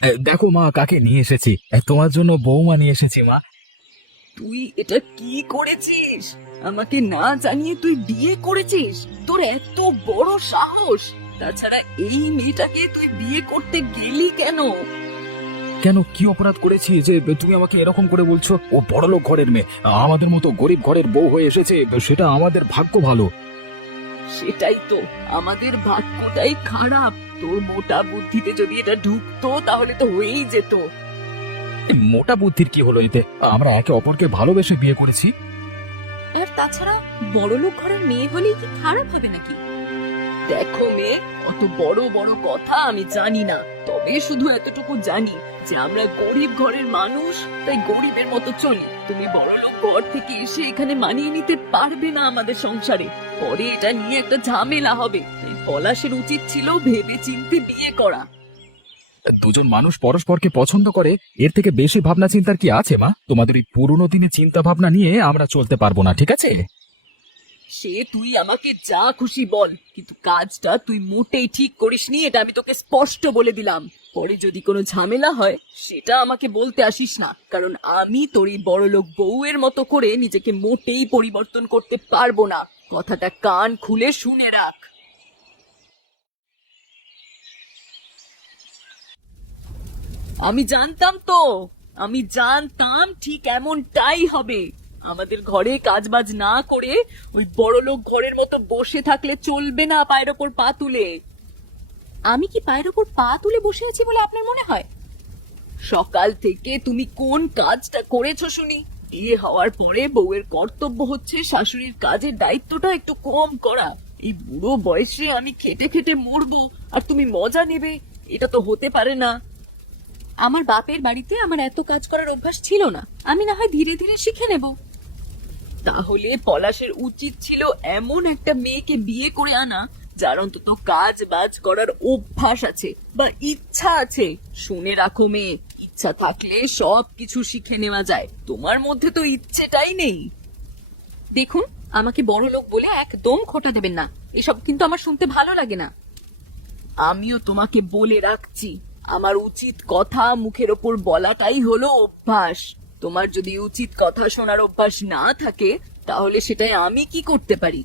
দেখো মা, কাকে নিয়ে এসেছি। তোমার জন্য বৌমা নিয়ে এসেছি মা। তুই এটা কি করেছিস? আমাকে না জানিয়ে তুই বিয়ে করেছিস? তোর এত বড় সাহস! তাছাড়া এই মেয়েটাকে তুই বিয়ে করতে গেলি কেন? কেন, কি অপরাধ করেছি যে তুমি আমাকে এরকম করে বলছো? ও বড়লোক ঘরের মেয়ে, আমাদের মতো গরিব ঘরের বউ হয়ে এসেছে, সেটা আমাদের ভাগ্য ভালো। সেটাই তো, আমাদের ভাগ্যটাই খারাপ। তোর মোটা বুদ্ধিতে যদি এটা ঢুকতো তাহলে তো হয়েই যেত। মোটা বুদ্ধির কি হলো এতে? আমরা একে অপরকে ভালোবেসে বিয়ে করেছি। আর তাছাড়া বড়লোক ঘরের মেয়ে হলেই কি খারাপ হবে নাকি? দেখো মেয়ে, অত বড় বড় কথা আমি জানি না, তবে শুধু এতটুকু জানি যে আমরা গরিব ঘরের মানুষ, তাই গরিবের মতো চলি। তুমি বড়লোক ঘর থেকে এসে এখানে মানিয়ে নিতে পারবে না আমাদের সংসারে। পরে এটা নিয়ে একটা ঝামেলা হবে। তাই পলাশের উচিত ছিল ভেবে চিন্তে বিয়ে করা। দুজন মানুষ পরস্পরকে পছন্দ করে, এর থেকে বেশি ভাবনা চিন্তার কি আছে মা? তোমাদের এই পুরনো দিনের চিন্তা ভাবনা নিয়ে আমরা চলতে পারবো না, ঠিক আছে? সে তুই আমাকে যা খুশি বল, কিন্তু কাজটা তুই মোটেই ঠিক করিসনি, এটা আমি তোকে স্পষ্ট বলে দিলাম। পরে যদি কোনো ঝামেলা হয় সেটা আমাকে বলতে আসিস না, কারণ আমি তোর এই বড়লোক বউয়ের মতো করে নিজেকে মোটেই পরিবর্তন করতে পারবো না। কথাটা কান খুলে শুনে রাখ। আমি জানতাম তো, আমি জানতাম ঠিক এমনটাই হবে। আমাদের ঘরে কাজবাজ না করে ওই বড়লোক ঘরের মতো বসে থাকলে চলবে না পায়ের ওপর পা তুলে। আমি কি পায়ের ওপর পা তুলে বসে আছি বলে আপনার মনে হয়? সকাল থেকে তুমি কোন কাজটা করেছো শুনি? বিয়ে হওয়ার পরে বউয়ের কর্তব্য হচ্ছে শাশুড়ির কাজের দায়িত্বটা একটু কম করা। এই বুড়ো বয়সে আমি খেটে খেটে মরবো আর তুমি মজা নেবে, এটা তো হতে পারে না। আমার বাপের বাড়িতে আমার এত কাজ করার অভ্যাস ছিল না, আমি না হয় ধীরে ধীরে শিখে নেব। তাহলে পলাশের উচিত ছিল এমন একটা মেয়েকে বিয়ে করে আনা যার অন্তত কাজ বাজ করার অভ্যাস আছে বা ইচ্ছা আছে। শুনে রাখো মেয়ে, ইচ্ছা থাকলে সব কিছু শিখে নেওয়া যায়। তোমার মধ্যে তো ইচ্ছেটাই নেই। দেখুন, আমাকে বড় লোক বলে একদম খোঁটা দেবেন না, এসব কিন্তু আমার শুনতে ভালো লাগে না। আমিও তোমাকে বলে রাখছি, আমার উচিত কথা মুখের ওপর বলাটাই হলো অভ্যাস। তোমার যদি উচিত কথা শোনার অভ্যাস না থাকে তাহলে সেটাই আমি কি করতে পারি?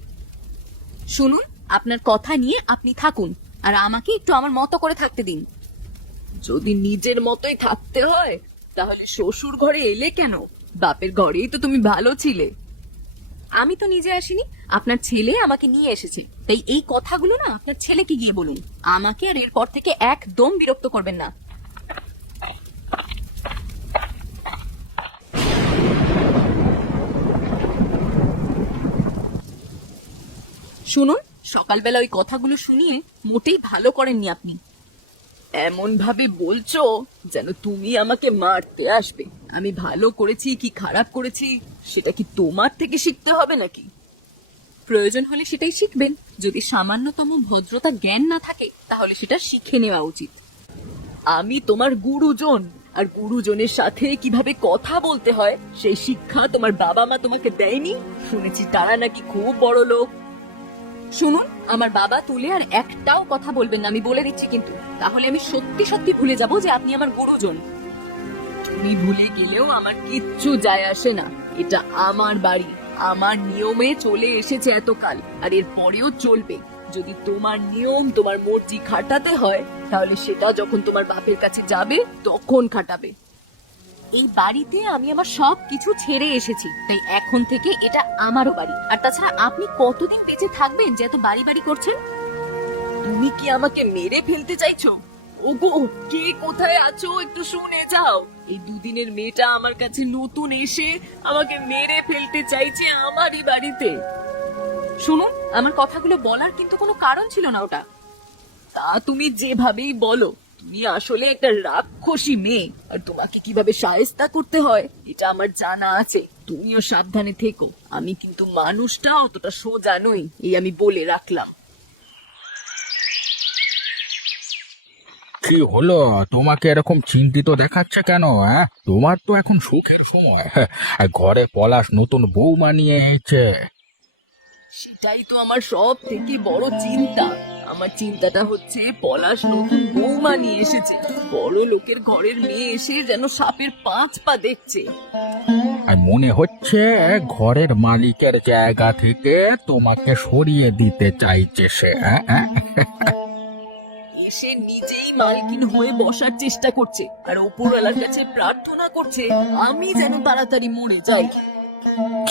শুনুন, আপনার কথা নিয়ে আপনি থাকুন, আর আমাকে একটু আমার মতো করে থাকতে দিন। যদি নিজের মতোই থাকতে হয় তাহলে শ্বশুর ঘরে এলে কেন? বাপের ঘরেই তো তুমি ভালো ছিলে। আমি তো নিজে আসিনি, আপনার ছেলে আমাকে নিয়ে এসেছে। তাই এই কথাগুলো না আপনার ছেলেকে গিয়ে বলুন। আমাকে আর এরপর থেকে একদম বিরক্ত করবেন না। শুনুন, সকালবেলা ওই কথাগুলো শুনিয়ে মোটেই ভালো করেননি আপনি। এমন ভাবে বলছো যেন তুমি আমাকে মারতে আসবে। আমি ভালো করেছি কি খারাপ করেছি সেটা কি তোমার থেকে শিখতে হবে নাকি? প্রয়োজন হলে সেটাই শিখবেন। যদি সামান্যতম ভদ্রতা জ্ঞান না থাকে তাহলে সেটা শিখে নেওয়া উচিত। আমি তোমার গুরুজন, আর গুরুজনের সাথে কিভাবে কথা বলতে হয় সেই শিক্ষা তোমার বাবা মা তোমাকে দেয়নি? শুনেছি তারা নাকি খুব বড় লোক। শুনুন, আমার বাবা তুলে আর একটাও কথা বলবেন না, আমি বলে দিচ্ছি কিন্তু। তাহলে আমি সত্যি সত্যি ভুলে যাব যে আপনি আমার গুরুজন। তুমি ভুলে গেলেও আমার কিচ্ছু যায় আসে না। এটা আমার বাড়ি, আমার নিয়মে চলে এসেছে এতকাল, আর এর পরেও চলবে। যদি তোমার নিয়ম তোমার মর্জি খাটাতে হয় তাহলে সেটা যখন তোমার বাপের কাছে যাবে তখন খাটাবে। এই বাড়িতে আমি আমার সব কিছু ছেড়ে এসেছি, তাই এখন থেকে এটা আমারও বাড়ি। আর তাছাড়া আপনি কতদিন বেঁচে থাকবেন যে এত বাড়ি বাড়ি করছেন? তুমি কি আমাকে মেরে ফেলতে চাইছো? ওগো, কে কোথায় আছো একটু শুনে যাও। এই দুদিনের মেয়েটা আমার কাছে নতুন এসে আমাকে মেরে ফেলতে চাইছে আমারই বাড়িতে। শুনুন, আমার কথাগুলো বলার কিন্তু কোনো কারণ ছিল না ওটা। তা তুমি যেভাবেই বলো, তুমি আসলে একটা রাক্ষসী মেয়ে, আর তোমাকে কিভাবে শায়েস্তা করতে হয় এটা আমার জানা আছে। তুমিও সাবধানে থেকো। আমি কিন্তু মানুষটা অতটা সোজা নই, এই আমি বলে রাখলাম। কি হলো, তোমাকে এরকম চিন্তিত দেখাচ্ছে কেন? হ্যাঁ, তোমার তো এখন সুখের সময়। আর ঘরে পলাশ নতুন বৌমা নিয়ে এসেছে। সেটাই তো আমার সব থেকে বড় চিন্তা। আমার চিন্তাটা হচ্ছে পলাশ নতুন বৌমা নিয়ে এসেছে, বড় লোকের ঘরের মেয়ে এসে যেন সাপের 5 পা দেখছে। আর মনে হচ্ছে ঘরের মালিকের জায়গা থেকে তোমাকে সরিয়ে দিতে চাইছে সে। এসে নিজেই মালকিন হয়ে বসার চেষ্টা করছে আর ওপরওয়ালার কাছে প্রার্থনা করছে আমি যেন তাড়াতাড়ি মরে যাই।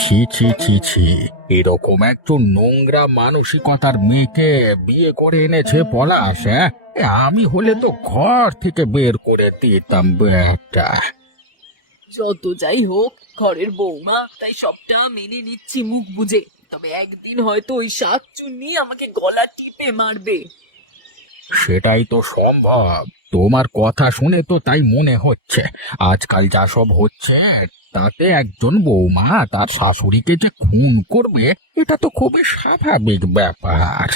ছি ছি ছি ছি, এরকম একজন নোংরা মানসিকতার মেয়েকে বিয়ে করে এনেছে পলাশ। আমি হলে তো ঘর থেকে বের করে দিতাম একটা। যত যাই হোক ঘরের বৌমা, তাই সবটা মেনে নিচ্ছি মুখ বুঝে। তবে একদিন হয়তো ওই শাকচুন্নি আমাকে গলা টিপে মারবে। সেটাই তো সম্ভব। তোমার কথা শুনে তো তাই মনে হচ্ছে। আজকাল যা সব হচ্ছে তাতে একজন বৌমা তার শাশুড়িকে যে খুন করবে, এটা তো খুবই স্বাভাবিক ব্যাপার।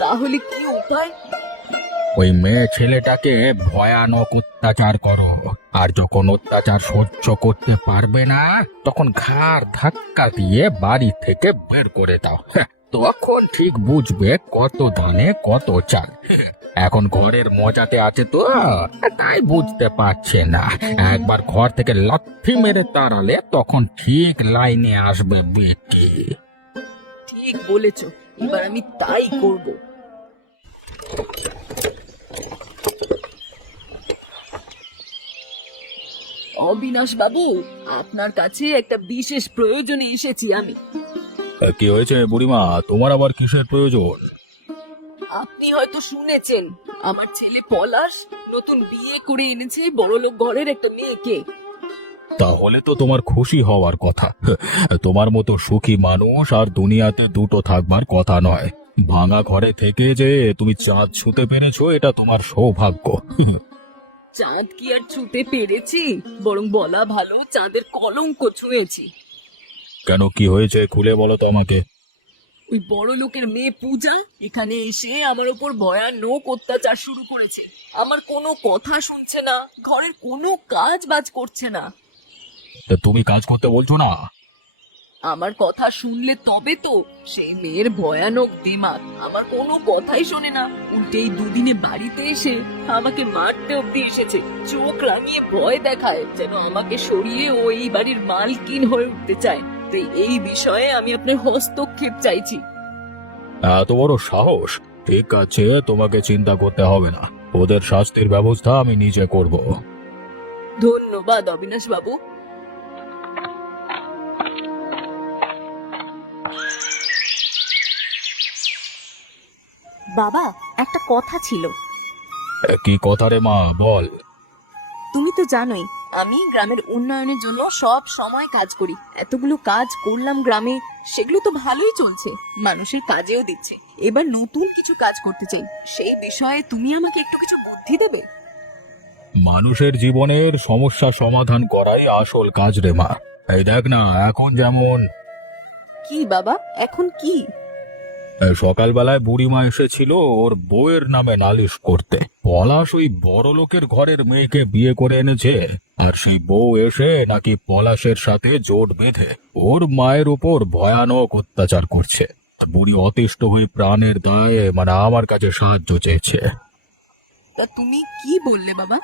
তাহলে কি উপায়? ওই মেয়ে ছেলেটাকে ভয়ানক অত্যাচার করো, আর যখন অত্যাচার সহ্য করতে পারবে না তখন ঘাড় ধাক্কা দিয়ে বাড়ি থেকে বের করে দাও। তখন ঠিক বুঝবে কত ধানে কত চাল। এখন ঘরের মজাতে আছে তো, তাই বুঝতে পারছে না। একবার ঘর থেকে লাথি মেরে তাড়ালে তখন ঠিক লাইনে আসবে বেটি। ঠিক বলেছো, এবার আমি তাই করব। অবিনাশ বাবু, আপনার কাছে একটা বিশেষ প্রয়োজনে এসেছি আমি। কি হয়েছে বুড়িমা, তোমার আবার কিসের প্রয়োজন? আপনি হয়তো শুনেছেন আমার ছেলে পলাশ নতুন বিয়ে করে এনেছে বড়লোক ঘরের একটা মেয়েকে। তাহলে তো তোমার খুশি হওয়ার কথা। তোমার মতো সুখী মানুষ আর দুনিয়াতে দুটো থাকবার কথা নয়। ভাঙা ঘরে থেকে যে তুমি চাঁদ ছুঁতে পেরেছো, এটা তোমার সৌভাগ্য। চাঁদ কি আর ছুঁতে পেরেছি, বরং বলা ভালো চাঁদের কলঙ্ক ছুঁয়েছি। কেন, কি হয়েছে খুলে বলো তো আমাকে। ওই বড় লোকের মেয়ে পূজা এখানে এসে আমার উপর ভয়ানক অত্যাচার শুরু করেছে। আমার কোনো কথা শুনছে না, ঘরের কোনো কাজ বাজ করছে না। তা তুমি কাজ করতে বলছো না? আমার কথা শুনলে তবে তো। সেই মেয়ের ভয়ানক দিমাগ, আমার কোনো কথাই শোনে না। উল্টেই দুদিনে বাড়িতে এসে আমাকে মারতে অব্দি এসেছে। চোখ রাঙিয়ে ভয় দেখায় যেন আমাকে সরিয়ে ও এই বাড়ির মালকিন হয়ে উঠতে চায়। তো এই বিষয়ে আমি আপনার হস্তক্ষেপ চাইছি। এত বড় সাহস? ঠিক আছে, তোমাকে চিন্তা করতে হবে না। ওদের শাস্তির ব্যবস্থা আমি নিজে করব। ধন্যবাদ অবিনাশ বাবু। বাবা, একটা কথা ছিল। কি কথা রে মা, বল। তুমি তো জানোই আমি গ্রামের উন্নয়নের জন্য সব সময় কাজ করি। এতগুলো কাজ করলাম গ্রামে, সেগুলো তো ভালোই চলছে, মানুষের কাজেও দিচ্ছে। এবার নতুন কিছু কাজ করতে চাই, সেই বিষয়ে তুমি আমাকে একটু কিছু বুদ্ধি দেবে? মানুষের জীবনের সমস্যা সমাধান করাই আসল কাজ রে মা। এই দেখ না, এখন যেমন কি বাবা, এখন কি? সকালবেলায় বুড়িমা এসেছিল ওর বউয়ের নামে নালিশ করতে। পলাশ ওই বড় লোকের ঘরের মেয়েকে বিয়ে করে এনেছে, আর সেই বউ এসে নাকি পলাশের সাথে জোট বেঁধে ওর মায়ের উপর ভয়ানক অত্যাচার করছে। বুড়ি অতিষ্ঠ হয়ে প্রাণের দায়ে আমার কাছে সাহায্য চেয়েছে। তা তুমি কি বললে বাবা?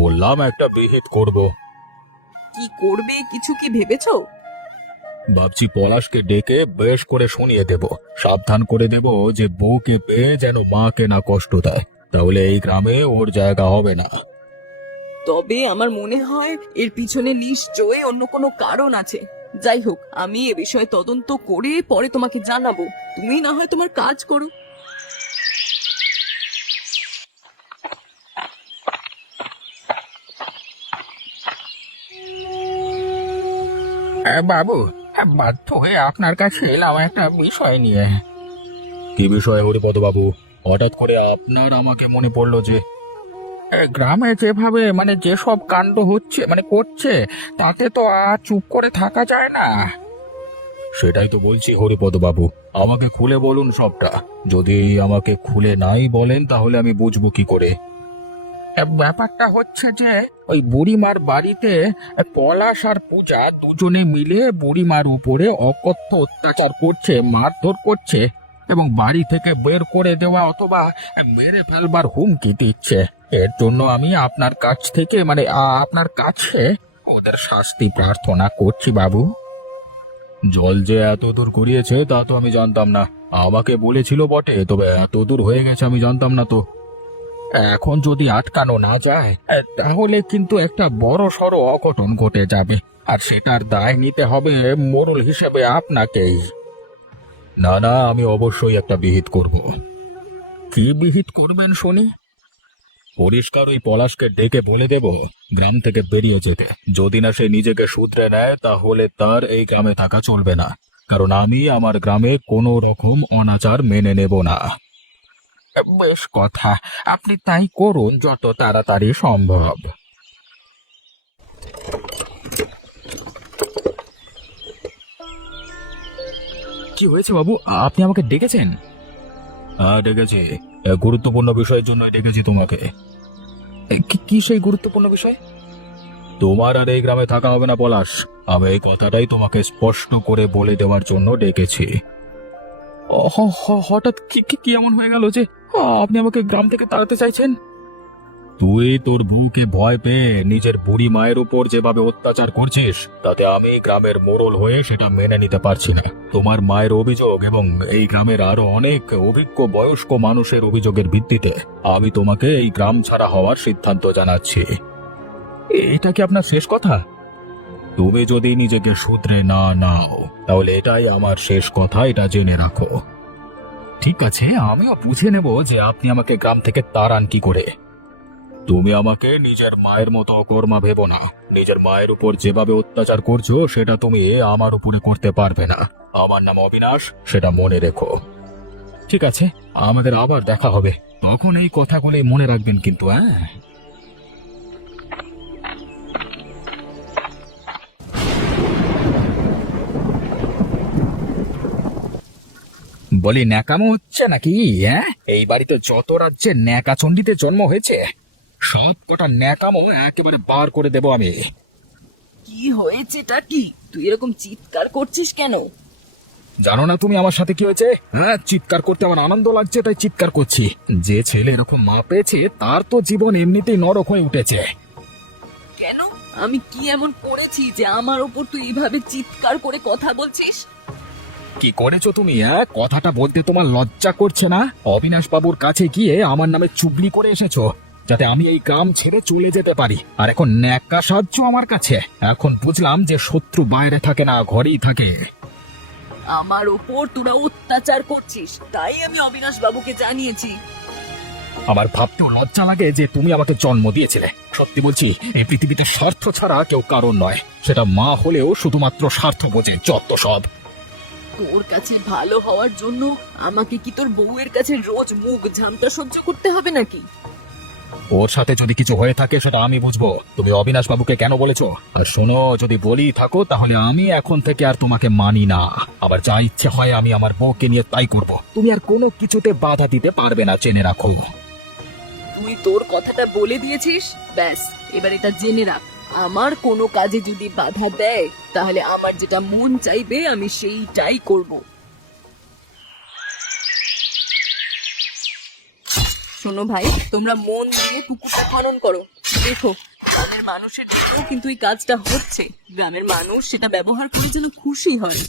বললাম একটা বিহিত করব। কি করবে, কিছু কি ভেবেছো? ভাবছি পলাশকে ডেকে বেশ করে শুনিয়ে দেব, সাবধান করে দেব যে বউকে পেয়ে যেন মাকে না কষ্ট দেয়, তাহলে এই গ্রামে ওর জায়গা হবে না। তবে আমার মনে হয় এর পিছনে নিশ্চয়ই অন্য কোনো কারণ আছে। যাই হোক, আমি এ বিষয়ে তদন্ত করে পরে তোমাকে জানাবো। তুমি না হয় তোমার কাজ করো। বাবু, বাধ্য হয়ে আপনার কাছে এলাম একটা বিষয় নিয়ে। কি বিষয় হরিপদ বাবু? হঠাৎ করে আপনার আমাকে মনে পড়লো যে গ্রামে যেভাবে যেসব কাণ্ড হচ্ছে করছে, তাতে তো আর চুপ করে থাকা যায় না। সেটাই তো বলছি হরিপদ বাবু, আমাকে খুলে বলুন সবটা। যদি আমাকে খুলে নাই বলেন তাহলে আমি বুঝবো কি করে। ব্যাপারটা হচ্ছে যে ওই বুড়িমার বাড়িতে পলাশ আর পূজা দুজনে মিলে বুড়িমার উপরে অকথ্য অত্যাচার করছে, মারধর করছে। এবং বাড়ি থেকে বের করে দেওয়া অথবা মেরে ফেলবার হুমকি দিচ্ছে। এর জন্য আমি আপনার কাছ থেকে আপনার কাছে ওদের শাস্তি প্রার্থনা করছি বাবু। জল যে এত দূর গড়িয়েছে তা তো আমি জানতাম না। আমাকে বলেছিল বটে, তবে এত দূর হয়ে গেছে আমি জানতাম না তো। এখন যদি আটকানো না যায় তাহলে কিন্তু একটা বড় সড় অঘটন ঘটে যাবে, আর সেটার দায় নিতে হবে মোড়ল হিসেবে আপনাকেই। না না, আমি অবশ্যই একটা বিহিত করব। কি বিহিত করবেন শুনি? পরিষ্কার ওই পলাশকে ডেকে বলে দেব গ্রাম থেকে বেরিয়ে যেতে। যদি না সে নিজেকে শুধরে নেয় তাহলে তার এই গ্রামে থাকা চলবে না, কারণ আমি আমার গ্রামে কোনো রকম অনাচার মেনে নেব না। বেশ কথা, আপনি তাই করুন যত তাড়াতাড়ি সম্ভব। কি হয়েছে বাবু, আপনি আমাকে ডেকেছেন? হ্যাঁ ডেকেছি, গুরুত্বপূর্ণ বিষয়ের জন্য ডেকেছি তোমাকে। কি সেই গুরুত্বপূর্ণ বিষয়? তোমার আর এই গ্রামে থাকা হবে না পলাশ। আমি এই কথাটাই তোমাকে স্পষ্ট করে বলে দেওয়ার জন্য ডেকেছি। হঠাৎ কি এমন হয়ে গেল যে আপনি আমাকে গ্রাম থেকে তাড়াতে চাইছেন? তুই তোর বউকে ভয় পেয়ে নিজের বুড়ি মায়ের উপর যেভাবে অত্যাচার করছিস, তাতে আমি গ্রামের মোড়ল হয়ে সেটা মেনে নিতে পারছি না। তোমার মায়ের অভিযোগ এবং এই গ্রামের আরো অনেক অভিজ্ঞ বয়স্ক মানুষের অভিযোগের ভিত্তিতে আমি তোমাকে এই গ্রাম ছাড়া হওয়ার সিদ্ধান্ত জানাচ্ছি। এটা কি আপনার শেষ কথা? তুমি যদি নিজেকে শুধরে না নাও তাহলে এটাই আমার শেষ কথা, এটা জেনে রাখো। ঠিক আছে, আমিও বুঝে নেব যে আপনি আমাকে গ্রাম থেকে তাড়ান কি করে। তুমি আমাকে নিজের মায়ের মতো কর্মা ভেবো না। নিজের মায়ের উপর যেভাবে অত্যাচার করছো সেটা তুমি আমার উপরে করতে পারবে না। আমার নাম অবিনাশ, সেটা মনে রেখো। ঠিক আছে, আমাদের আবার দেখা হবে, তখন এই কথাগুলো মনে রাখবেন কিন্তু। হ্যাঁ, বলি ন্যাকামো হচ্ছে নাকি? হ্যাঁ, এই বাড়িতে যত রাজ্যে ন্যাকা চণ্ডীতে জন্ম হয়েছে সব কটা ন্যাকামো একেবারে বার করে দেব আমি। কি হয়েছেটা কি? তুই এরকম চিৎকার করছিস কেন? জানো না তুমি আমার সাথে কি হয়েছে? হ্যাঁ, চিৎকার করতে আমার আনন্দ লাগছে তাই চিৎকার করছি। যে ছেলে এরকম মা পেয়েছে তার তো জীবন এমনিতেই নরক হয়ে উঠেছে। কেন? আমি কি এমন করেছি যে আমার ওপর তুই এইভাবে চিৎকার করে কথা বলছিস? কি করেছো তুমি? হ্যাঁ, কথাটা বলতে তোমার লজ্জা করছে না? অবিনাশ বাবুর কাছে গিয়ে আমার নামে চুগলি করে এসেছো যাতে আমি এই গ্রাম ছেড়ে চলে যেতে পারি, আর এখন ন্যাকা সাহায্য আমার কাছে। এখন বুঝলাম যে শত্রু বাইরে থাকে না, ঘরেই থাকে। আমার ওপর তোরা অত্যাচার করছিস, তাই আমি অবিনাশ বাবুকে জানিয়েছি। আমার ভাবতেও লজ্জা লাগে যে তুমি আমাকে জন্ম দিয়েছিলে। সত্যি বলছি, এই পৃথিবীতে স্বার্থ ছাড়া কেউ কারণ নয়। সেটা মা হলেও শুধুমাত্র স্বার্থ বোঝে, যত সব। তোর কাছে ভালো হওয়ার জন্য আমাকে কি তোর বউয়ের কাছে রোজ মুখ ঝামটা সহ্য করতে হবে নাকি? ওর সাথে যদি কিছু হয়ে থাকে সেটা আমি বুঝবো। তুমি অবিনাশ বাবুকে কেন বলেছো? আর শোনো, যদি বলি থাকো তাহলে আমি এখন থেকে আর তোমাকে মানি না। আবার যা ইচ্ছে হয় আমি আমার বউকে নিয়ে তাই করব। তুমি আর কোনো কিছুতে বাধা দিতে পারবে না, জেনে রাখো। তুই তোর কথাটা বলে দিয়েছিস, ব্যাস এবার এটা জেনে রাখ। আমার কোনো কাজে যদি বাধা দেয় তাহলে আমার যেটা মন চাইবে আমি সেইটাই করব। শোনো ভাই, তোমরা মন দিয়ে পুকুরটা খনন করো। দেখো, গ্রামের মানুষের জন্য কিন্তু এই কাজটা হচ্ছে। গ্রামের মানুষ সেটা ব্যবহার করে যেন খুশি হয়।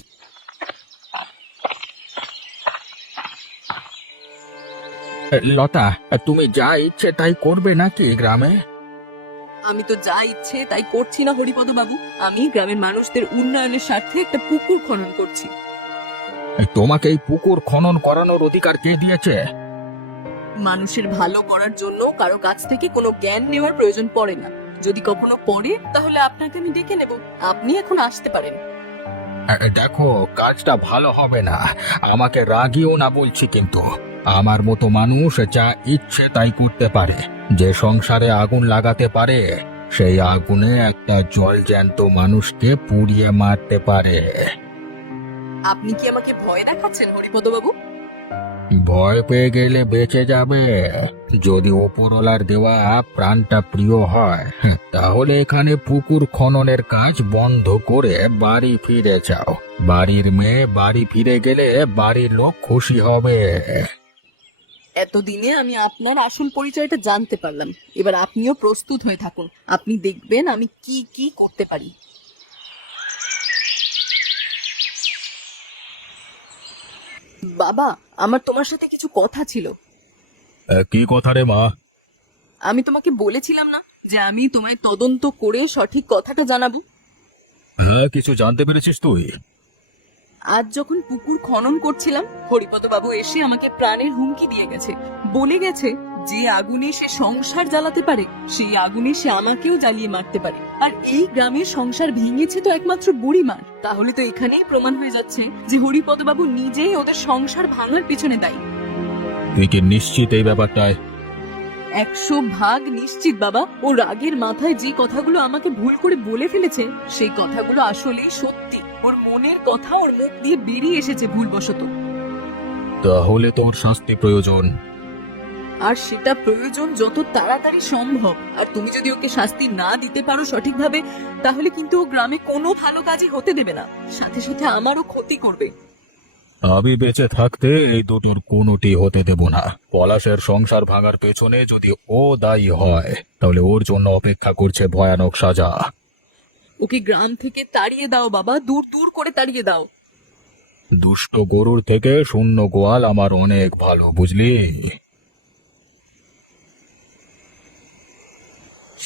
লতা, তুমি যা ইচ্ছে তাই করবে নাকি গ্রামে? আমি তো যা ইচ্ছে তাই করছি না হরিপদ বাবু। আমি গ্রামের মানুষদের উন্নয়নের স্বার্থে একটা পুকুর খনন করছি। তোমাকে এই পুকুর খনন করানোর অধিকার কে দিয়েছে? মানুষের ভালো করার জন্য কারো কাছ থেকে কোনো জ্ঞান নেওয়ার প্রয়োজন পড়ে না। যদি কখনো পড়ে তাহলে আপনাকে আমি ডেকে নেব, আপনি এখন আসতে পারেন। দেখো, কাজটা ভালো হবে না। আমাকে রাগিও না বলছি, কিন্তু আমার মতো মানুষ যা ইচ্ছে তাই করতে পারে। যে সংসারে আগুন লাগাতে পারে সেই আগুনে একটা জলজ্যান্ত মানুষকে পুড়িয়ে মারতে পারে। আপনি কি আমাকে ভয় দেখাচ্ছেন হরিপদ বাবু? ভয় পেয়ে গেলে বেঁচে যাবে। যদি ওপরওয়ালার দেওয়া প্রাণটা প্রিয় হয় তাহলে এখানে পুকুর খননের কাজ বন্ধ করে বাড়ি ফিরে যাও। বাড়ির মেয়ে বাড়ি ফিরে গেলে বাড়ির লোক খুশি হবে। এতদিনে আমি আপনার আসল পরিচয়টা জানতে পারলাম। এবার আপনিও প্রস্তুত হয়ে থাকুন, আপনি দেখবেন আমি কি কি করতে পারি। বাবা, আমার তোমার সাথে কিছু কথা ছিল। কি কথা রে মা? আমি তোমাকে বলেছিলাম না যে আমি তোমায় তদন্ত করে সঠিক কথাটা জানাবো। হ্যাঁ, কিছু জানতে পেরেছিস তুই? আজ যখন পুকুর খনন করছিলাম, হরিপদ বাবু এসে আমাকে প্রাণের হুমকি দিয়ে গেছে। বলে গেছে যে আগুনে সে সংসার জ্বালাতে পারে, সেই আগুনে সে আমাকেও জ্বালিয়ে মারতে পারে। আর এই গ্রামের সংসার ভেঙেছে তো একমাত্র বুড়িমার। তাহলে তো এখানেই প্রমাণ হয়ে যাচ্ছে যে হরিপদ বাবু নিজেই ওদের সংসার ভাঙার পেছনে দায়ী। তুই কি নিশ্চিত এই ব্যাপারটায়? 100% নিশ্চিত বাবা। ও রাগের মাথায় যে কথাগুলো আমাকে ভুল করে বলে ফেলেছে, সেই কথাগুলো আসলেই সত্যি। ওর মনের কথা ওর মুখ দিয়ে বেরিয়ে এসেছে ভুলবশত। তাহলে তোর শাস্তি প্রয়োজন। আর সেটা প্রয়োজন যত তাড়াতাড়ি সম্ভব। আর তুমি যদি ওকে শাস্তি না দিতে পারো সঠিকভাবে, তাহলে কিন্তু ও গ্রামে কোনো ভালো কাজই হতে দেবে না, সাথে সাথে আমারও ক্ষতি করবে। আমি বেঁচে থাকতে এই দুটোর কোনোটি হতে দেব না। পলাশের সংসার ভাঙার পেছনে যদি ও দায়ী হয় তাহলে ওর জন্য অপেক্ষা করছে ভয়ানক সাজা। ওকে গ্রাম থেকে তাড়িয়ে দাও বাবা, দূর দূর করে তাড়িয়ে দাও। দুষ্ট গরুর থেকে শূন্য গোয়াল আমার অনেক ভালো, বুঝলি?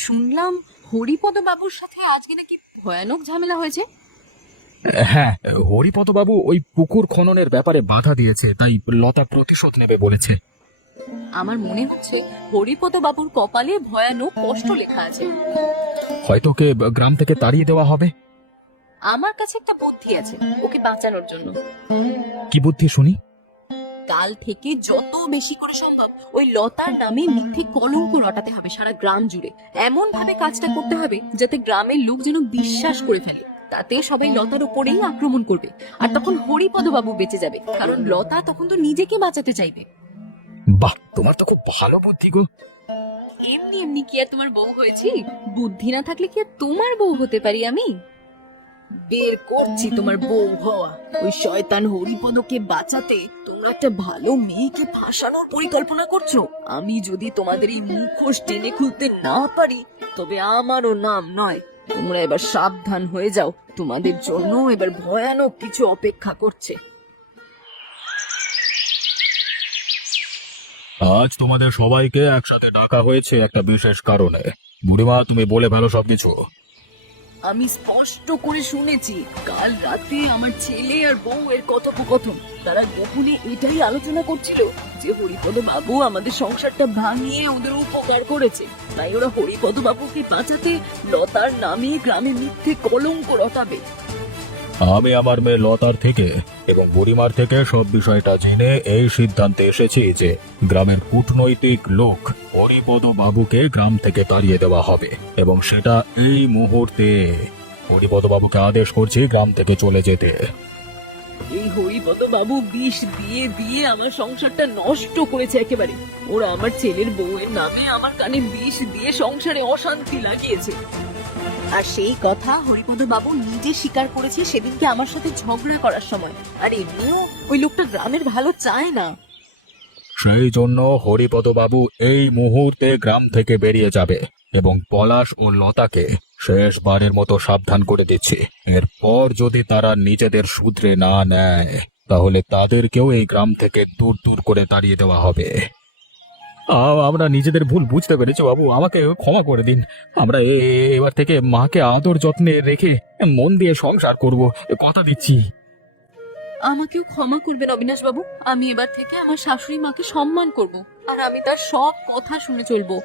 শুনলাম হরিপদ বাবুর সাথে আজকে নাকি ভয়ানক ঝামেলা হয়েছে। হ্যাঁ, হরিপদ বাবু ওই পুকুর খননের ব্যাপারে বাধা দিয়েছে, তাই লতা প্রতিশোধ নেবে বলেছে। আমার মনে হচ্ছে হরিপদ বাবুর কপালে ভয়ানক কষ্ট লেখা আছে। হয়তো ওকে গ্রাম থেকে তাড়িয়ে দেওয়া হবে। আমার কাছে একটা বুদ্ধি আছে ওকে বাঁচানোর জন্য। কি বুদ্ধি শুনি? কাল থেকে যত বেশি করে সম্ভব ওই লতার নামে মিথ্যে কলঙ্ক রটাতে হবে সারা গ্রাম জুড়ে। এমন ভাবে কাজটা করতে হবে যাতে গ্রামের লোক যেন বিশ্বাস করে ফেলে। তাতে সবাই লতার উপরেই আক্রমণ করবে। আর তখন হরিপদ বাবু বেঁচে যাবে, কারণ লতা তখন তো নিজেকে বাঁচাতে চাইবে। বাহ, তোমার তো খুব ভালো বুদ্ধি গো। এমনি এমনি কি আর তোমার বউ হয়েছি? বুদ্ধি না থাকলে কি আর তোমার বউ হতে পারি আমি? বের করছি তোমার বউ হওয়া। ওই শয়তান হরিপদকে বাঁচাতে তোমরা একটা ভালো মেয়েকে ফাঁসানোর পরিকল্পনা করছো। আমি যদি তোমাদের এই মুখোশ টেনে খুলতে না পারি তবে আমারও নাম নয়। তোমরা এবার সাবধান হয়ে যাও, তোমাদের জন্য এবার ভয়ানক কিছু অপেক্ষা করছে। আজ তোমাদের সবাইকে একসাথে ডাকা হয়েছে একটা বিশেষ কারণে। বুড়িমা, তুমি বলে ভালো সবকিছু। আমি স্পষ্ট করে শুনেছি কাল রাতে আমার ছেলে আর বউ এর কথোপকথন। তারা গোপনে এটাই আলোচনা করছিল যে হরিপদ বাবু আমাদের সংসারটা ভাঙিয়ে ওদের উপকার করেছে, তাই ওরা হরিপদ বাবুকে বাঁচাতে লতার নামে গ্রামে মিথ্যে কলঙ্ক রটাবে। আমি আমার মেয়ে লতার থেকে এবং বুড়িমার থেকে সব বিষয়টা জেনে এই সিদ্ধান্তে এসেছি যে গ্রামের কূটনৈতিক লোক হরিপদ বাবুকে গ্রাম থেকে তাড়িয়ে দেওয়া হবে, এবং সেটা এই মুহূর্তে। হরিপদ বাবুকে আদেশ করছি গ্রাম থেকে চলে যেতে। এই হরিপদ বাবু বিষ দিয়ে দিয়ে আমার সংসারটা নষ্ট করেছে একেবারে। ওরা আমার ছেলের বউয়ের নামে আমার কানে বিষ দিয়ে সংসারে অশান্তি লাগিয়েছে। আর সেই কথা হরিপদ বাবু নিজে স্বীকার করেছে সেদিনকে আমার সাথে ঝগড়া করার সময়। আর এমনিও ওই লোকটা গ্রামের ভালো চায় না। সেই জন্য হরিপদ বাবু এই মুহূর্তে গ্রাম থেকে বেরিয়ে যাবে, এবং পলাশ ও লতাকে শেষবারের মতো সাবধান করে দিচ্ছি। এরপর যদি তারা নিজেদের শুধরে না নেয় তাহলে তাদেরকেও এই গ্রাম থেকে দূর দূর করে তাড়িয়ে দেওয়া হবে। আমরা নিজেদের ভুল বুঝতে পেরেছি বাবু, আমাকে ক্ষমা করে দিন। আমরা এবার থেকে মাকে আদর যত্নে রেখে মন দিয়ে সংসার করব, কথা দিচ্ছি। আমাকেও ক্ষমা করবেন অবিনাশ বাবু। আমি এবার থেকে আমার শাশুড়ি মাকে সম্মান করব, আর আমি তার সব কথা শুনে চলবো।